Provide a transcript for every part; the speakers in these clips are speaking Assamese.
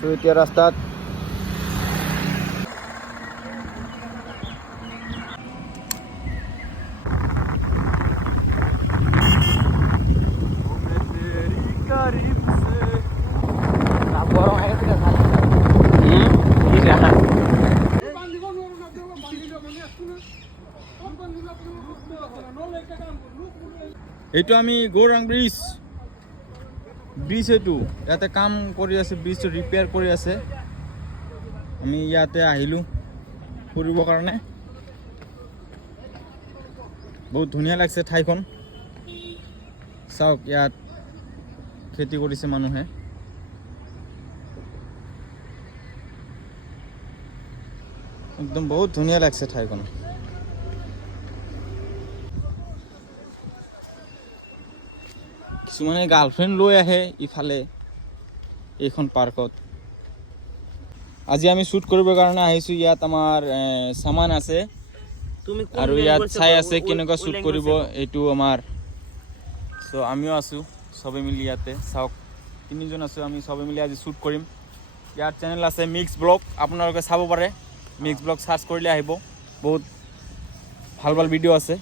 তো এতিয়া ৰাস্তাত এইটো আমি গৌৰাং ব্ৰিজ এইটো ইয়াতে কাম কৰি আছে, ব্ৰিজটো ৰিপেয়াৰ কৰি আছে। আমি ইয়াতে আহিলোঁ ফুৰিবৰ কাৰণে। বহুত ধুনীয়া লাগছে ঠাইখন। চাওক ইয়াত খেতি কৰিছে মানুহে। একদম বহুত ধুনীয়া লাগছে ঠাইখন। কিছুমানে গাৰ্লফ্ৰেণ্ড লৈ আহে ইফালে এইখন পাৰ্কত। আজি আমি শ্বুট কৰিবৰ কাৰণে আহিছোঁ। ইয়াত আমাৰ সামান আছে আৰু ইয়াত চাই আছে কেনেকুৱা শ্বুট কৰিব এইটো আমাৰ। চ' আমিও আছোঁ চবে মিলি ইয়াতে। চাওক তিনিজন আছোঁ আমি, চবে মিলি আজি শ্বুট কৰিম। ইয়াৰ চেনেল আছে মিক্স ব্লগ, আপোনালোকে চাব পাৰে। মিক্স ব্লগ চাৰ্চ কৰিলে আহিব, বহুত ভাল ভাল ভিডিঅ' আছে।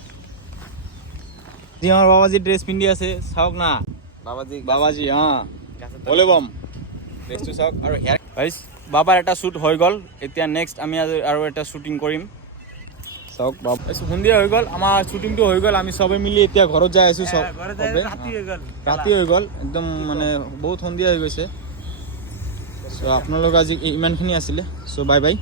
আমাৰ বাবাজী ড্ৰেছ পিন্ধি আছে, চাওক না বাবাজী বলে বম ড্ৰেছটো চাওক। আৰু হেয়াৰ গাইছ বাবাৰ এটা শ্বুট হৈ গ'ল। এতিয়া নেক্সট আমি আৰু এটা শ্বুটিং কৰিম। চাওক বাবা সন্ধিয়া হৈ গ'ল, আমাৰ শ্বুটিংটো হৈ গ'ল। আমি চবে মিলি এতিয়া ঘৰত যাই আছোঁ। চব ৰাতি হৈ গ'ল একদম, মানে বহুত সন্ধিয়া হৈ গৈছে। চ' আপোনালোক আজি ইমানখিনি আছিলে। চ' বাই বাই।